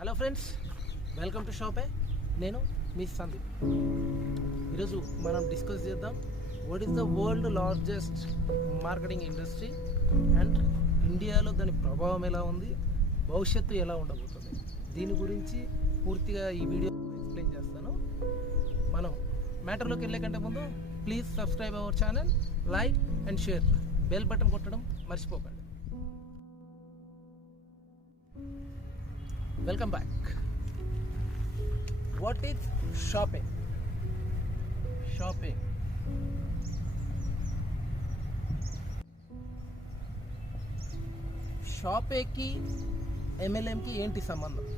Hello friends, welcome to షాపే. నేను మీ సందీప్. ఈరోజు మనం డిస్కస్ చేద్దాం what is the world largest marketing industry and ఇండియాలో దాని ప్రభావం ఎలా ఉంది, భవిష్యత్తు ఎలా ఉండబోతుంది, దీని గురించి పూర్తిగా ఈ వీడియో ఎక్స్ప్లెయిన్ చేస్తాను. మనం మ్యాటర్లోకి వెళ్ళే కంటే ముందు please subscribe our channel, like and share, bell button కొట్టడం మర్చిపోకండి. Welcome back. What is shopping? Shopping. షాపేకి ఎంఎల్ఎంకి ఏంటి సంబంధం?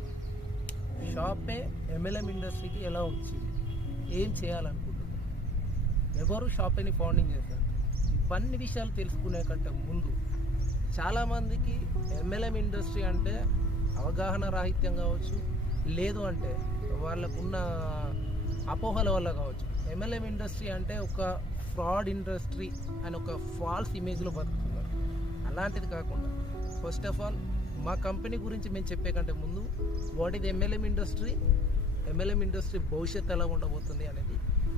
షాపే ఎంఎల్ఎం ఇండస్ట్రీకి ఎలా వచ్చింది, ఏం చేయాలనుకుంటుంది, ఎవరు షాపేని ఫౌండింగ్ చేశారు, ఇవన్నీ విషయాలు తెలుసుకునే కంటే ముందు చాలామందికి ఎంఎల్ఎం ఇండస్ట్రీ అంటే అవగాహన రాహిత్యం కావచ్చు, లేదు అంటే వాళ్ళకున్న అపోహల వల్ల కావచ్చు. ఎంఎల్ఎం ఇండస్ట్రీ అంటే ఒక ఫ్రాడ్ ఇండస్ట్రీ అని ఒక ఫాల్స్ ఇమేజ్లో బతుకుతున్నారు. అలాంటిది కాకుండా ఫస్ట్ ఆఫ్ ఆల్ మా కంపెనీ గురించి మేము చెప్పే కంటే ముందు what is MLM industry, MLM industry భవిష్యత్తు ఎలా ఉండబోతుంది అనేది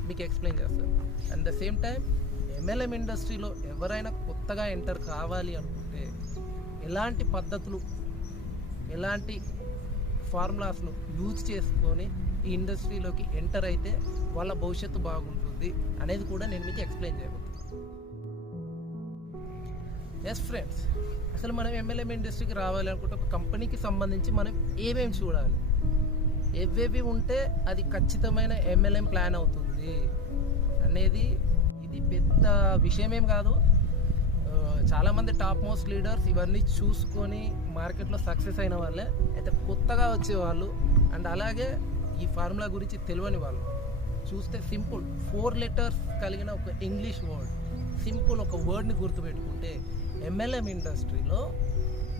మీకు ఎక్స్ప్లెయిన్ చేస్తాను. At the same time MLM ఇండస్ట్రీలో ఎవరైనా కొత్తగా ఎంటర్ కావాలి అనుకుంటే ఎలాంటి పద్ధతులు, ఎలాంటి ఫార్ములాస్ను యూజ్ చేసుకొని ఈ ఇండస్ట్రీలోకి ఎంటర్ అయితే వాళ్ళ భవిష్యత్తు బాగుంటుంది అనేది కూడా నేను మీకు ఎక్స్ప్లెయిన్ చేయబోతున్నాను. ఎస్ ఫ్రెండ్స్, అసలు మనం ఎంఎల్ఎం ఇండస్ట్రీకి రావాలి అనుకుంటే ఒక కంపెనీకి సంబంధించి మనం ఏమేమి చూడాలి, ఏవేవి ఉంటే అది ఖచ్చితమైన ఎంఎల్ఎం ప్లాన్ అవుతుంది అనేది ఇది పెద్ద విషయమేం కాదు. చాలామంది టాప్ మోస్ట్ లీడర్స్ ఇవన్నీ చూసుకొని మార్కెట్లో సక్సెస్ అయిన వాళ్ళే. అయితే కొత్తగా వచ్చేవాళ్ళు అండ్ అలాగే ఈ ఫార్ములా గురించి తెలియని వాళ్ళు చూస్తే సింపుల్ 4 లెటర్స్ కలిగిన ఒక ఇంగ్లీష్ వర్డ్, సింపుల్ ఒక వర్డ్ని గుర్తుపెట్టుకుంటే ఎంఎల్ఎం ఇండస్ట్రీలో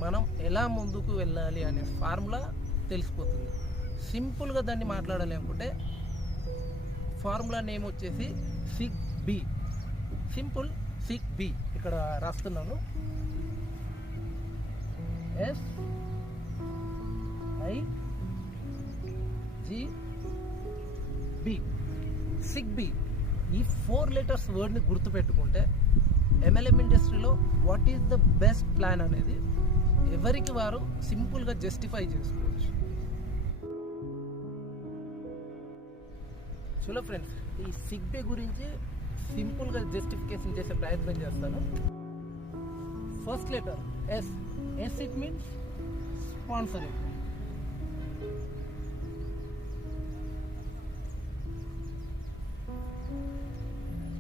మనం ఎలా ముందుకు వెళ్ళాలి అనే ఫార్ములా తెలిసిపోతుంది. సింపుల్గా దాన్ని మాట్లాడాలి అనుకుంటే ఫార్ములా నేమ్ వచ్చేసి SIGB. సింపుల్ SIGB ఇక్కడ రాస్తున్నాను. SIGB. ఈ 4 లెటర్స్ వర్డ్ని గుర్తుపెట్టుకుంటే ఎంఎల్ఎం ఇండస్ట్రీలో what is the best plan అనేది ఎవరికి వారు సింపుల్గా జస్టిఫై చేసుకోవచ్చు. చలో ఫ్రెండ్స్, ఈ SIGB గురించి సింపుల్గా జస్టిఫికేషన్ చేసే ప్రయత్నం చేస్తాను. First letter S it means sponsoring.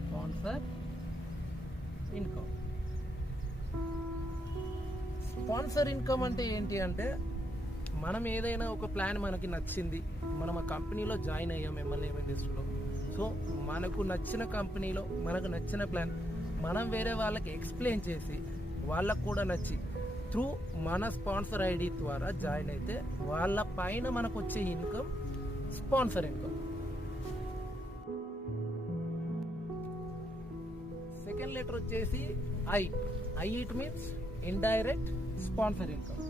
Sponsor income. Sponsor income అంటే ఏంటి అంటే మనం ఏదైనా ఒక ప్లాన్ మనకి నచ్చింది, మనం ఆ కంపెనీలో జాయిన్ అయ్యాం ఎంఎల్ఎం ఇండస్ట్రీలో. సో మనకు నచ్చిన కంపెనీలో మనకు నచ్చిన ప్లాన్ మనం వేరే వాళ్ళకి ఎక్స్ప్లెయిన్ చేసి వాళ్ళకు కూడా నచ్చి త్రూ మన స్పాన్సర్ ఐడి ద్వారా జాయిన్ అయితే వాళ్ళ పైన మనకు వచ్చే income sponsor income. Second letter వచ్చేసి I it means indirect sponsor income.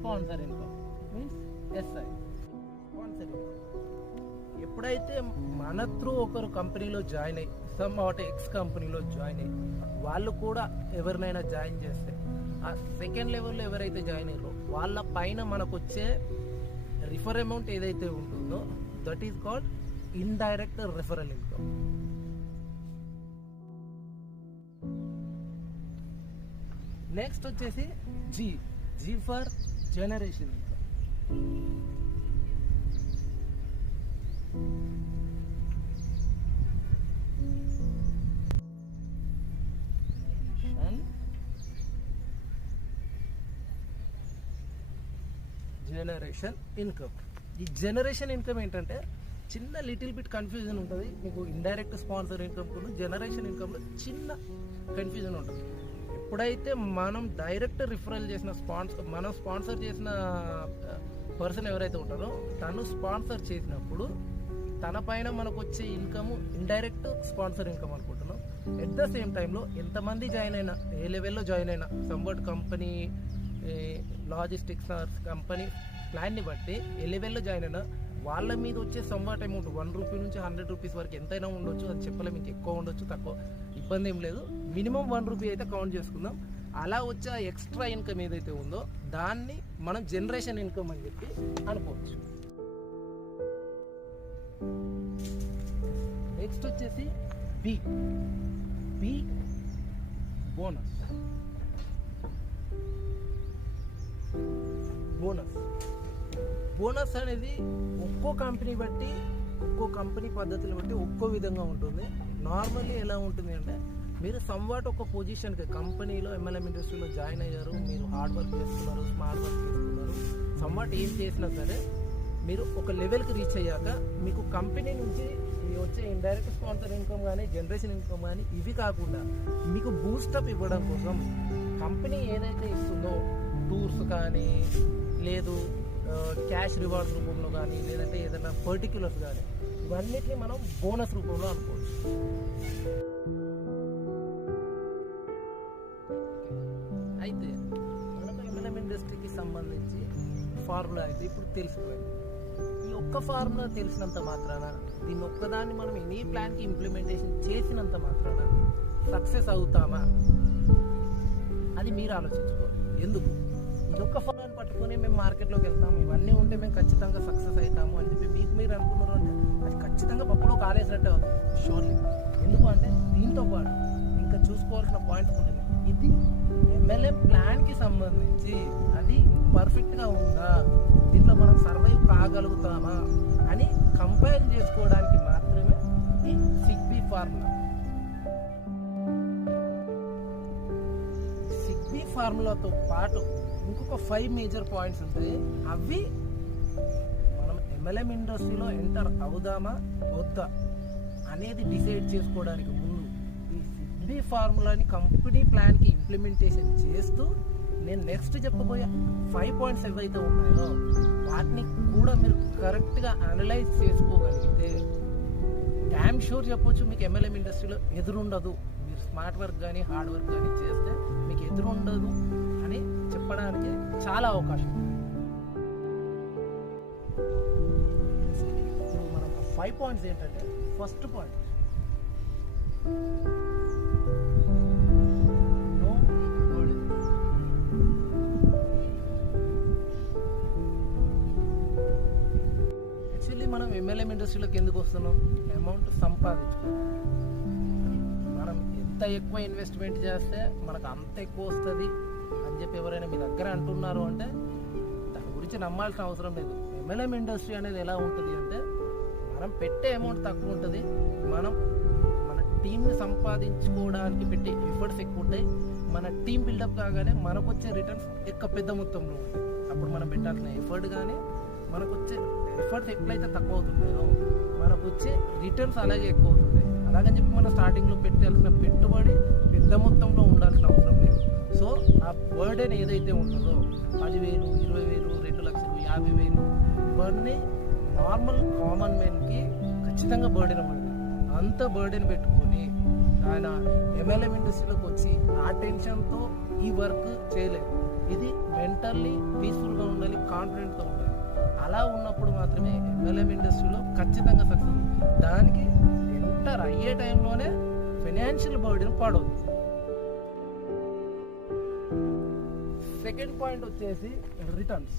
Sponsor income means SI, sponsor income. ఎప్పుడైతే మన త్రూ ఒకరు కంపెనీలో జాయిన్ అయ్యి సమ్ వాట్ ఎక్స్ కంపెనీలో జాయిన్ అయ్యి వాళ్ళు కూడా ఎవరినైనా జాయిన్ చేస్తే ఆ సెకండ్ లెవెల్లో ఎవరైతే జాయిన్ అయ్యారో వాళ్ళ పైన మనకు వచ్చే రిఫర్ అమౌంట్ ఏదైతే ఉంటుందో that is called indirect referral income. Next వచ్చేసి G for generation income. Generation income. ఈ జనరేషన్ ఇన్కమ్ ఏంటంటే చిన్న లిటిల్ బిట్ కన్ఫ్యూజన్ ఉంటుంది మీకు. ఇండైరెక్ట్ స్పాన్సర్ ఇన్కమ్ కూడా జనరేషన్ ఇన్కమ్లో చిన్న కన్ఫ్యూజన్ ఉంటుంది. ఎప్పుడైతే మనం డైరెక్ట్ రిఫరల్ చేసిన మనం స్పాన్సర్ చేసిన పర్సన్ ఎవరైతే ఉంటారో తను స్పాన్సర్ చేసినప్పుడు తన పైన మనకు వచ్చే ఇన్కమ్ ఇండైరెక్ట్ స్పాన్సర్ ఇన్కమ్ అనుకుంటున్నాం. ఎట్ ద సేమ్ టైంలో ఎంతమంది జాయిన్ అయినా, ఏ లెవెల్లో జాయిన్ అయినా, సంబట్ కంపెనీ లాజిస్టిక్స్ కంపెనీ ప్లాన్ని బట్టి ఏ లెవెల్లో జాయిన్ అయినా వాళ్ళ మీద వచ్చే సంవాట్ అమౌంట్ 1 రూపీ నుంచి 100 రూపీస్ వరకు ఎంతైనా ఉండొచ్చు. అది చెప్పలేము, మీకు ఎక్కువ ఉండొచ్చు, తక్కువ, ఇబ్బంది ఏం లేదు. మినిమం 1 రూపీ అయితే కౌంట్ చేసుకుందాం. అలా వచ్చే ఎక్స్ట్రా ఇన్కమ్ ఏదైతే ఉందో దాన్ని మనం జనరేషన్ ఇన్కమ్ అని చెప్పి అనుకోవచ్చు. నెక్స్ట్ వచ్చేసి బి బోనస్. బోనస్ అనేది ఒక్కో కంపెనీ బట్టి, ఒక్కో కంపెనీ పద్ధతులు బట్టి ఒక్కో విధంగా ఉంటుంది. నార్మల్లీ ఎలా ఉంటుంది అంటే, మీరు సంవాట్ ఒక పొజిషన్కి కంపెనీలో MLM ఇండస్ట్రీలో జాయిన్ అయ్యారు, మీరు హార్డ్ వర్క్ చేస్తున్నారు, స్మార్ట్ వర్క్ చేస్తున్నారు, సంవాట్ ఏం చేసినా సరే మీరు ఒక లెవెల్కి రీచ్ అయ్యాక మీకు కంపెనీ నుంచి వచ్చే ఇండైరెక్ట్ స్పాన్సర్ ఇన్కమ్ కానీ, జనరేషన్ ఇన్కమ్ కానీ, ఇవి కాకుండా మీకు బూస్టప్ ఇవ్వడం కోసం కంపెనీ ఏదైతే ఇస్తుందో టూర్స్ కానీ, లేదు క్యాష్ రివార్డ్స్ రూపంలో కానీ, లేదంటే ఏదైనా పర్టిక్యులర్స్ కానీ, ఇవన్నిటిని మనం బోనస్ రూపంలో అనుకోవచ్చు. అయితే మనకు MLM ఇండస్ట్రీకి సంబంధించి ఫార్ములా అయితే ఇప్పుడు తెలిసిపోయింది. ఈ ఒక్క ఫార్ములా తెలిసినంత మాత్రాన, దీన్ని ఒక్కదాన్ని మనం ఎనీ ప్లాన్కి ఇంప్లిమెంటేషన్ చేసినంత మాత్రాన సక్సెస్ అవుతామా అది మీరు ఆలోచించుకోవాలి. ఎందుకు ఇదొక్క ఫార్ములాని పట్టుకొని మేము మార్కెట్లోకి వెళ్తాము, ఇవన్నీ ఉంటే మేము ఖచ్చితంగా సక్సెస్ అవుతాము అని చెప్పి మీరు అనుకున్నారు అంటే అది ఖచ్చితంగా పప్పులో కాలేసినట్టే అవుతుంది, షూర్లీ. ఎందుకు అంటే దీంతో పాటు ఇంకా చూసుకోవాల్సిన పాయింట్స్ ఉన్నాయి. ఇది MLM ప్లాన్కి సంబంధించి అది పర్ఫెక్ట్గా ఉందా, దీంట్లో మనం సర్వైవ్ కాగలుగుతామా అని కంపేర్ చేసుకోవడానికి మాత్రమే ఈ సిగ్బీ ఫార్ములా. సిగ్బీ ఫార్ములాతో పాటు ఇంకొక 5 మేజర్ పాయింట్స్ ఉంటాయి. అవి మనం MLM ఇండస్ట్రీలో ఎంటర్ అవుదామా వద్దా అనేది డిసైడ్ చేసుకోవడానికి ముందు ఈ సిగ్బీ ఫార్ములాని కంపెనీ ప్లాన్కి ఇంప్లిమెంటేషన్ చేస్తూ నేను నెక్స్ట్ చెప్పబోయే 5 పాయింట్స్ ఏవైతే ఉన్నాయో వాటిని కూడా మీరు కరెక్ట్గా అనలైజ్ చేసుకోగలిగితే డ్యామ్ షూర్ చెప్పొచ్చు మీకు MLM ఇండస్ట్రీలో ఎదురుండదు. మీరు స్మార్ట్ వర్క్ కానీ, హార్డ్ వర్క్ కానీ చేస్తే మీకు ఎదురుండదు అని చెప్పడానికి చాలా అవకాశం ఉంది. ఇప్పుడు మనం 5 పాయింట్స్ ఏంటంటే, first point no burden. Actually మనం MLM ఇండస్ట్రీలోకి ఎందుకు వస్తున్నాం? అమౌంట్ సంపాదించుకోవాలి. మనం ఎంత ఎక్కువ ఇన్వెస్ట్మెంట్ చేస్తే మనకు అంత ఎక్కువ వస్తుంది అని చెప్పి ఎవరైనా మీ దగ్గర అంటున్నారు అంటే దాని గురించి నమ్మాల్సిన అవసరం లేదు. MLM ఇండస్ట్రీ అనేది ఎలా ఉంటుంది అంటే, మనం పెట్టే అమౌంట్ తక్కువ ఉంటుంది, మన టీంని సంపాదించుకోవడానికి పెట్టే ఎఫర్ట్స్ ఎక్కువ ఉంటాయి. మన టీం బిల్డప్ కాగానే మనకు వచ్చే రిటర్న్స్ ఎక్కువ పెద్ద మొత్తంలో ఉంటాయి. అప్పుడు మనం పెట్టాల్సిన ఎఫర్ట్ కానీ, మనకు వచ్చే ఎఫర్ట్స్ ఎట్లయితే తక్కువ అవుతుందో మనకు వచ్చే రిటర్న్స్ అలాగే ఎక్కువ అవుతుంది. అలాగని చెప్పి మనం స్టార్టింగ్లో పెట్టాల్సిన పెట్టుబడి పెద్ద మొత్తంలో ఉండాల్సిన అవసరం లేదు. సో ఆ బర్డెన్ ఏదైతే ఉంటుందో 10,000, 20,000, 2 లక్షలు, 50,000 ఇవన్నీ నార్మల్ కామన్ మ్యాన్కి ఖచ్చితంగా బర్డెన్ పడుతుంది. అంత బర్డెన్ పెట్టుకొని ఆయన MLM ఇండస్ట్రీలోకి వచ్చి ఆ టెన్షన్తో ఈ వర్క్ చేయలేదు. ఇది మెంటల్లీ పీస్ఫుల్గా ఉండాలి, కాన్ఫిడెంట్తో ఉండాలి. అలా ఉన్నప్పుడు మాత్రమే MLM ఇండస్ట్రీలో ఖచ్చితంగా సక్సెస్. దానికి ఎంటర్ అయ్యే టైంలోనే ఫైనాన్షియల్ బర్డెన్ పడవద్దు. సెకండ్ పాయింట్ వచ్చేసి returns.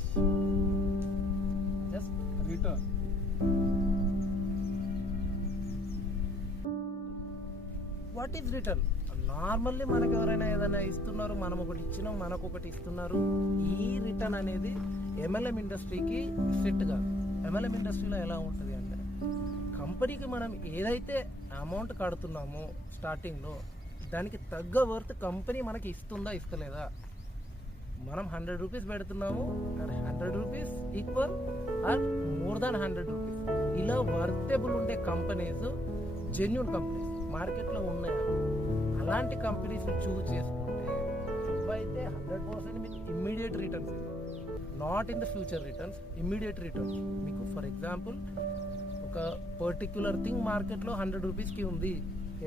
Just return. What is return? Normally మనకు ఎవరైనా ఏదైనా ఇస్తున్నారు, మనం ఒకటి ఇచ్చినాం, మనకు ఒకటి ఇస్తున్నారు. ఈ రిటర్న్ అనేది MLM ఇండస్ట్రీకి సెట్ కాదు. MLM ఇండస్ట్రీలో ఎలా ఉంటుంది అంటే, కంపెనీకి మనం ఏదైతే అమౌంట్ కడుతున్నామో స్టార్టింగ్లో దానికి తగ్గ వర్త్ కంపెనీ మనకి ఇస్తుందా ఇస్తలేదా. మనం 100 రూపీస్ పెడుతున్నాము, 100 rupees equal or more than 100 rupees. ఇలా వర్తెబుల్ ఉండే కంపెనీస్, జెన్యూన్ కంపెనీస్ మార్కెట్లో ఉన్నాయి. అలాంటి కంపెనీస్ చూస్ చేసుకుంటే అయితే 100% మీకు immediate returns, not in the future returns, immediate returns. మీకు ఫర్ ఎగ్జాంపుల్ ఒక పర్టిక్యులర్ థింగ్ మార్కెట్లో 100 రూపీస్కి ఉంది.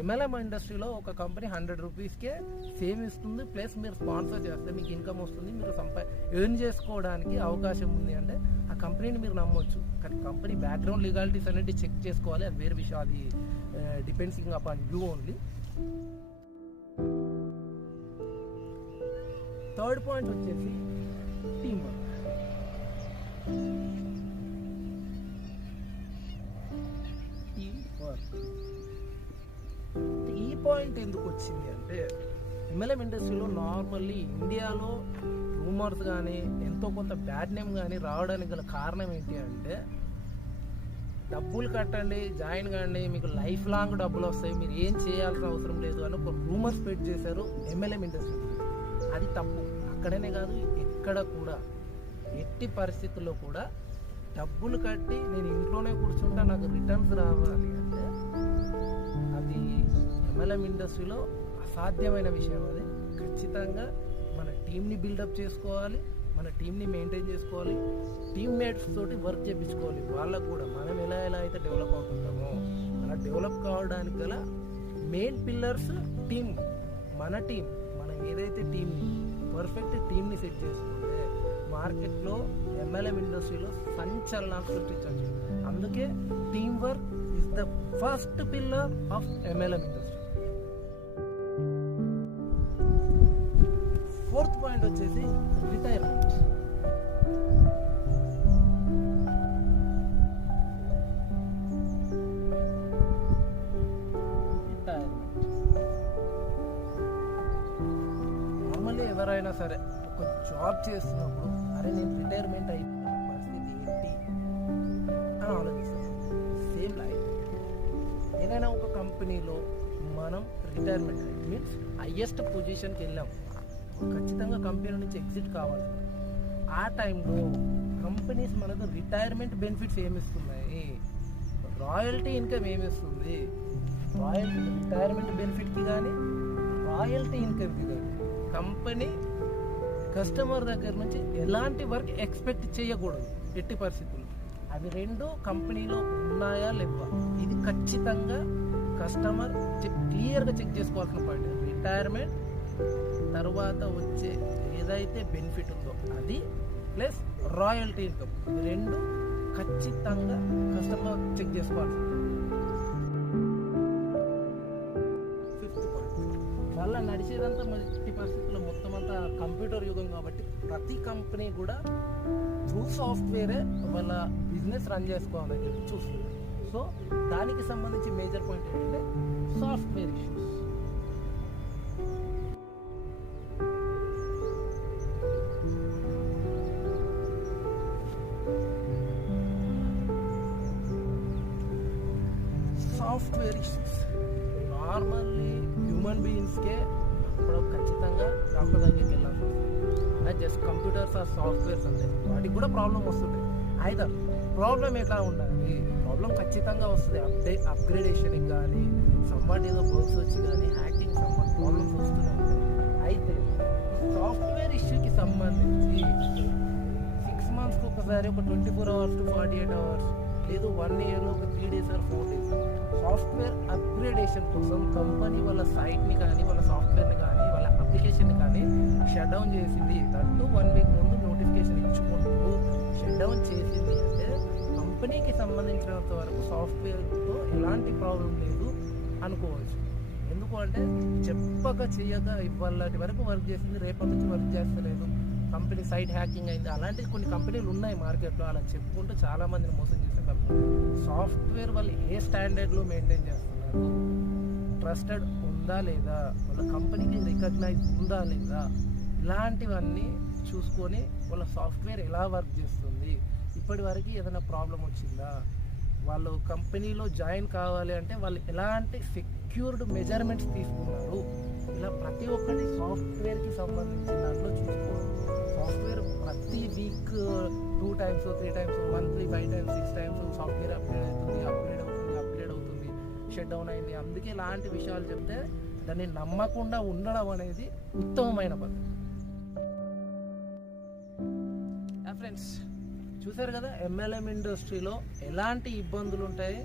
MLM ఇండస్ట్రీలో ఒక కంపెనీ 100 రూపీస్కే సేమ్ ఇస్తుంది, ప్లస్ మీరు స్పాన్సర్ చేస్తే మీకు ఇన్కమ్ వస్తుంది, మీరు ఎర్న్ చేసుకోవడానికి అవకాశం ఉంది అంటే ఆ కంపెనీని మీరు నమ్మొచ్చు. కానీ కంపెనీ బ్యాక్గ్రౌండ్ లీగాలిటీస్ అనేది చెక్ చేసుకోవాలి, అది వేరే విషయం, అది depending upon you only. Third point వచ్చేసి టీమ్ వర్క్. ఈ పాయింట్ ఎందుకు వచ్చింది అంటే MLM ఇండస్ట్రీలో నార్మల్లీ ఇండియాలో రూమర్స్ కానీ ఎంతో కొంత బ్యాడ్ నేమ్ కానీ రావడానికి గల కారణం ఏంటి అంటే డబ్బులు కట్టండి, జాయిన్ కండి, మీకు లైఫ్ లాంగ్ డబ్బులు వస్తాయి, మీరు ఏం చేయాల్సిన అవసరం లేదు అని ఒక రూమర్ స్ప్రెడ్ చేశారు MLM ఇండస్ట్రీ. అది తప్పు. అక్కడనే కాదు, ఎక్కడ కూడా ఎట్టి పరిస్థితుల్లో కూడా డబ్బులు కట్టి నేను ఇంట్లోనే కూర్చుంటా నాకు రిటర్న్స్ రావాలి అంటే అది MLM ఇండస్ట్రీలో అసాధ్యమైన విషయం. అది ఖచ్చితంగా మన టీంని బిల్డప్ చేసుకోవాలి, మన టీంని మెయింటైన్ చేసుకోవాలి, టీమ్మేట్స్ తోటి వర్క్ చేయించుకోవాలి. వాళ్ళకు కూడా మనం ఎలా అయితే డెవలప్ అవుతుంటామో అలా డెవలప్ కావడానికి గల మెయిన్ పిల్లర్స్ టీం. మన టీం, మనం ఏదైతే టీంని పర్ఫెక్ట్ టీంని సెట్ చేసుకుంటే మార్కెట్లో MLM ఇండస్ట్రీలో సంచలనాలు సృష్టించవచ్చు. అందుకే team work is the first pillar of MLM industry. Fourth point వచ్చేసి రిటైర్మెంట్. నార్మల్లీ ఎవరైనా సరే ఒక జాబ్ చేస్తున్నప్పుడు అరే నేను రిటైర్మెంట్ అయిపోయిన పరిస్థితి ఏంటి అని ఆలోచిస్తాను. సేమ్ లైఫ్ ఏదైనా ఒక కంపెనీలో మనం రిటైర్మెంట్ మీన్స్ హయ్యెస్ట్ పొజిషన్కి వెళ్ళాం, ఖచ్చితంగా కంపెనీ నుంచి ఎగ్జిట్ కావాలి. ఆ టైంలో కంపెనీస్ మనకు రిటైర్మెంట్ బెనిఫిట్స్ ఏమిస్తున్నాయి, రాయల్టీ ఇన్కమ్ ఏమిస్తుంది, రిటైర్మెంట్ బెనిఫిట్కి కానీ రాయల్టీ ఇన్కమ్కి కానీ కంపెనీ కస్టమర్ దగ్గర నుంచి ఎలాంటి వర్క్ ఎక్స్పెక్ట్ చేయకూడదు ఎట్టి పరిస్థితుల్లో. అవి రెండు కంపెనీలో ఉన్నాయా లేవా ఇది ఖచ్చితంగా కస్టమర్ క్లియర్గా చెక్ చేసుకోవాల్సిన పాయింట్. రిటైర్మెంట్ తర్వాత వచ్చే ఏదైతే బెనిఫిట్ ఉందో అది ప్లస్ రాయల్టీ ఇన్కమ్, ఇవి రెండు ఖచ్చితంగా కస్టమర్ చెక్ చేసుకోవాల్సింది. ఫిఫ్త్ పాయింట్, వాళ్ళ నడిచేదంతా ఎట్టి పరిస్థితుల్లో మొత్తం అంతా కంప్యూటర్ యుగం కాబట్టి ప్రతి కంపెనీ కూడా త్రూ సాఫ్ట్వేరే వాళ్ళ బిజినెస్ రన్ చేసుకోవాలని చెప్పి చూస్తుంది. సో దానికి సంబంధించి మేజర్ పాయింట్ ఏంటంటే software issues. Software issues normally human బీయింగ్స్కే అప్పుడు ఖచ్చితంగా డాక్టర్ దగ్గరికి వెళ్ళాల్సి వస్తుంది. జస్ట్ కంప్యూటర్స్ ఆర్ సాఫ్ట్వేర్స్ అంటే వాటికి కూడా ప్రాబ్లం వస్తుంది. అయితే ప్రాబ్లం ఎట్లా ఉండాలి, ప్రాబ్లం ఖచ్చితంగా వస్తుంది. అప్గ్రేడేషన్కి కానీ సమ్వాట్ ఏదో బర్గ్స్ వచ్చి కానీ హ్యాకింగ్ సమ్వాట్ ప్రాబ్లమ్స్ వస్తూనే ఉంటాయి. అయితే సాఫ్ట్వేర్ ఇష్యూకి సంబంధించి 6 monthsకి ఒకసారి ఒక 24 hours to 48 hours లేదు 1 yearలో ఒక 3 days or 4 days software upgradation కోసం కంపెనీ వాళ్ళ సైట్ని కానీ వాళ్ళ సాఫ్ట్వేర్ని కానీ వాళ్ళ అప్లికేషన్ని కానీ షట్ డౌన్ చేసింది. దట్టు 1 week ముందు నోటిఫికేషన్ ఇచ్చుకుంటూ షట్ డౌన్ చేసింది అంటే కంపెనీకి సంబంధించినంత వరకు సాఫ్ట్వేర్తో ఎలాంటి ప్రాబ్లం లేదు అనుకోవచ్చు. ఎందుకు అంటే చెప్పక చేయక ఇవాళ వరకు వర్క్ చేసింది, రేపటి నుంచి వర్క్ చేస్తలేదు, కంపెనీ సైట్ హ్యాకింగ్ అయింది. అలాంటి కొన్ని కంపెనీలు ఉన్నాయి మార్కెట్లో. అలా చెప్పుకుంటూ చాలామందిని మోసం చేసే కంపెనీ. సాఫ్ట్వేర్ వాళ్ళు ఏ స్టాండర్డ్లో మెయింటైన్ చేస్తున్నారు, ట్రస్టెడ్ ఉందా లేదా, వాళ్ళ కంపెనీకి రికగ్నైజ్ ఉందా లేదా, ఇలాంటివన్నీ చూసుకొని వాళ్ళ సాఫ్ట్వేర్ ఎలా వర్క్ చేస్తుంది, ఇప్పటి వరకు ఏదైనా ప్రాబ్లం వచ్చిందా, వాళ్ళు కంపెనీలో జాయిన్ కావాలి అంటే వాళ్ళు ఎలాంటి సెక్యూర్డ్ మెజర్మెంట్స్ తీసుకున్నారు, ఇలా ప్రతి ఒక్కటి సాఫ్ట్వేర్కి సంబంధించిన దాంట్లో చూసుకోవాలి. సాఫ్ట్వేర్ ప్రతి week 2 times 3 times monthly 5 times 6 times software upgrade అవుతుంది, షట్ డౌన్ అయింది. అందుకే ఇలాంటి విషయాలు చెప్తే దాన్ని నమ్మకుండా ఉండడం అనేది ఉత్తమమైన పద్ధతి. ఫ్రెండ్స్, చూసారు కదా ఎంఎల్ఎం ఇండస్ట్రీలో ఎలాంటి ఇబ్బందులు ఉంటాయి,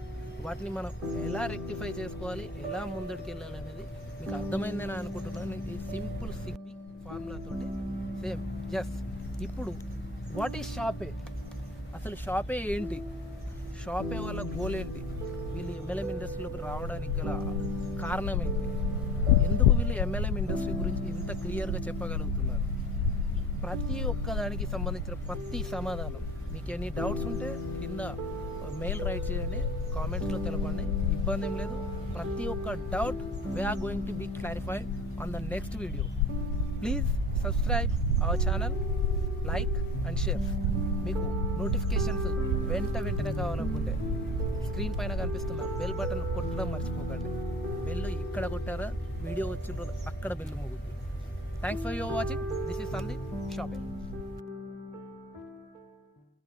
వాటిని మనం ఎలా రెక్టిఫై చేసుకోవాలి, ఎలా ముందడికి వెళ్ళాలి అనేది మీకు అర్థమైందని అనుకుంటున్నాను. ఈ సింపుల్ సిగ్బీ ఫార్ములాతోటి సేమ్ జస్ట్. ఇప్పుడు వాట్ ఈజ్ షాపే, అసలు షాపే ఏంటి, షాపే వాళ్ళ గోల్ ఏంటి, వీళ్ళు ఎంఎల్ఎం ఇండస్ట్రీలోకి రావడానికి గల కారణం ఏంటి, ఎందుకు వీళ్ళు ఎంఎల్ఎం ఇండస్ట్రీ గురించి ఇంత క్లియర్గా చెప్పగలుగుతున్నారు, ప్రతి ఒక్కదానికి సంబంధించిన ప్రతి సమాధానం. మీకు ఎన్ని డౌట్స్ ఉంటే కింద మెయిల్ రైట్ చేయండి, కామెంట్స్లో తెలపండి, ఇబ్బంది ఏం లేదు. ప్రతి ఒక్క doubt we are going to be clarified on the next video. Please subscribe our channel, like and share. మీకు నోటిఫికేషన్స్ వెంటనే కావాలనుకుంటే స్క్రీన్ పైన కనిపిస్తున్న బెల్ బటన్ కొట్టడం మర్చిపోకండి. బెల్ ఇక్కడ కొట్టారా, వీడియో వచ్చిన రోజు అక్కడ బెల్ మోగుద్ది. Thanks for your watching. This is Sandeep shopping.